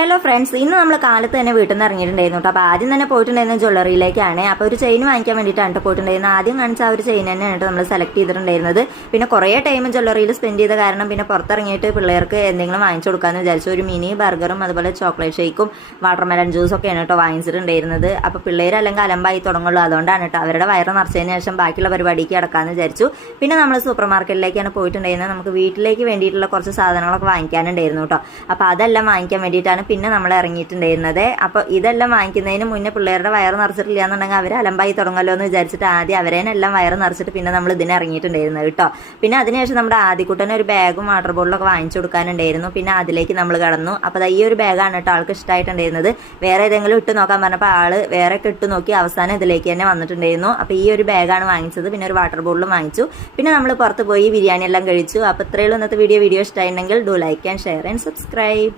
Hello friends, ഇന്ന് നമ്മൾ കാലത്ത് തന്നെ വീട്ടിൽ നിന്ന് ഇറങ്ങിയിട്ടുണ്ടായിരുന്നു കേട്ടോ. അപ്പോൾ ആദ്യം തന്നെ പോയിട്ടുണ്ടായിരുന്ന ജ്വല്ലറിയിലേക്കാണ്. അപ്പോൾ ഒരു ചെയിൻ വാങ്ങിക്കാൻ വേണ്ടിയിട്ടാണ് പോയിട്ടുണ്ടായിരുന്നത്. ആദ്യം കാണിച്ച ആ ഒരു ചെയിൻ തന്നെയാണ് നമ്മൾ സെലക്ട് ചെയ്തിട്ടുണ്ടായിരുന്നത്. പിന്നെ കുറേ ടൈം ജ്വല്ലറിയിൽ സ്പെൻഡ് ചെയ്ത കാരണം പിന്നെ പുറത്തിറങ്ങിയിട്ട് പിള്ളേർക്ക് എന്തെങ്കിലും വാങ്ങിച്ചു കൊടുക്കാമെന്ന് വിചാരിച്ചു. ഒരു മിനി ബർഗറും അതുപോലെ ചോക്ലേറ്റ് ഷേക്കും വാട്ടർമെലൺ ജ്യൂസും ഒക്കെയാണ് കേട്ടോ വാങ്ങിച്ചിട്ടുണ്ടായിരുന്നത്. അപ്പോൾ പിള്ളേർ അല്ലെങ്കിൽ അലമ്പായി തുടങ്ങുള്ളൂ. അതുകൊണ്ടാണ് കേട്ടോ അവരുടെ വയറ് നിറച്ചതിന് ശേഷം ബാക്കിയുള്ള പരിപാടിക്ക് കിടക്കാമെന്ന് വിചാരിച്ചു. പിന്നെ നമ്മൾ സൂപ്പർ മാർക്കറ്റിലേക്കാണ് പോയിട്ടുണ്ടായിരുന്നത്. നമുക്ക് വീട്ടിലേക്ക് വേണ്ടിയിട്ടുള്ള കുറച്ച് സാധനങ്ങളൊക്കെ വാങ്ങിക്കാനുണ്ടായിരുന്നു കേട്ടോ. അപ്പോൾ അതെല്ലാം വാങ്ങിക്കാൻ വേണ്ടിയിട്ടാണ് പിന്നെ നമ്മൾ ഇറങ്ങിയിട്ടുണ്ടായിരുന്നത്. അപ്പോൾ ഇതെല്ലാം വാങ്ങിക്കുന്നതിന് മുന്നേ പിള്ളേരുടെ വയറ് നിറച്ചിട്ടില്ല എന്നുണ്ടെങ്കിൽ അവർ അലമ്പായി തുടങ്ങല്ലോ എന്ന് വിചാരിച്ചിട്ട് ആദ്യം അവരേനെല്ലാം വയറ് നിറച്ചിട്ട് പിന്നെ നമ്മൾ ഇതിന് ഇറങ്ങിയിട്ടുണ്ടായിരുന്നത് കേട്ടോ. പിന്നെ അതിനുശേഷം നമ്മുടെ ആദ്യക്കുട്ടനെ ഒരു ബാഗും വാട്ടർ ബോട്ടിലൊക്കെ വാങ്ങിച്ചു കൊടുക്കാനുണ്ടായിരുന്നു. പിന്നെ അതിലേക്ക് നമ്മൾ കടന്നു. അപ്പോൾ ഈ ഒരു ബാഗാണ് കേട്ടോ ആൾക്ക് ഇഷ്ടമായിട്ടുണ്ടായിരുന്നത്. വേറെ ഏതെങ്കിലും ഇട്ട് നോക്കാൻ പറഞ്ഞപ്പോൾ ആള് വേറെ ഒക്കെ ഇട്ട് നോക്കി അവസാനം ഇതിലേക്ക് തന്നെ വന്നിട്ടുണ്ടായിരുന്നു. അപ്പോൾ ഈ ഒരു ബാഗാണ് വാങ്ങിച്ചത്. പിന്നെ ഒരു വാട്ടർ ബോട്ടിലും വാങ്ങിച്ചു. പിന്നെ നമ്മൾ പുറത്ത് പോയി ബിരിയാണി എല്ലാം കഴിച്ചു. അപ്പോൾ ഇത്രയുള്ള ഇന്നത്തെ വീഡിയോ ഇഷ്ടമായിട്ടുണ്ടെങ്കിൽ do like and share and subscribe.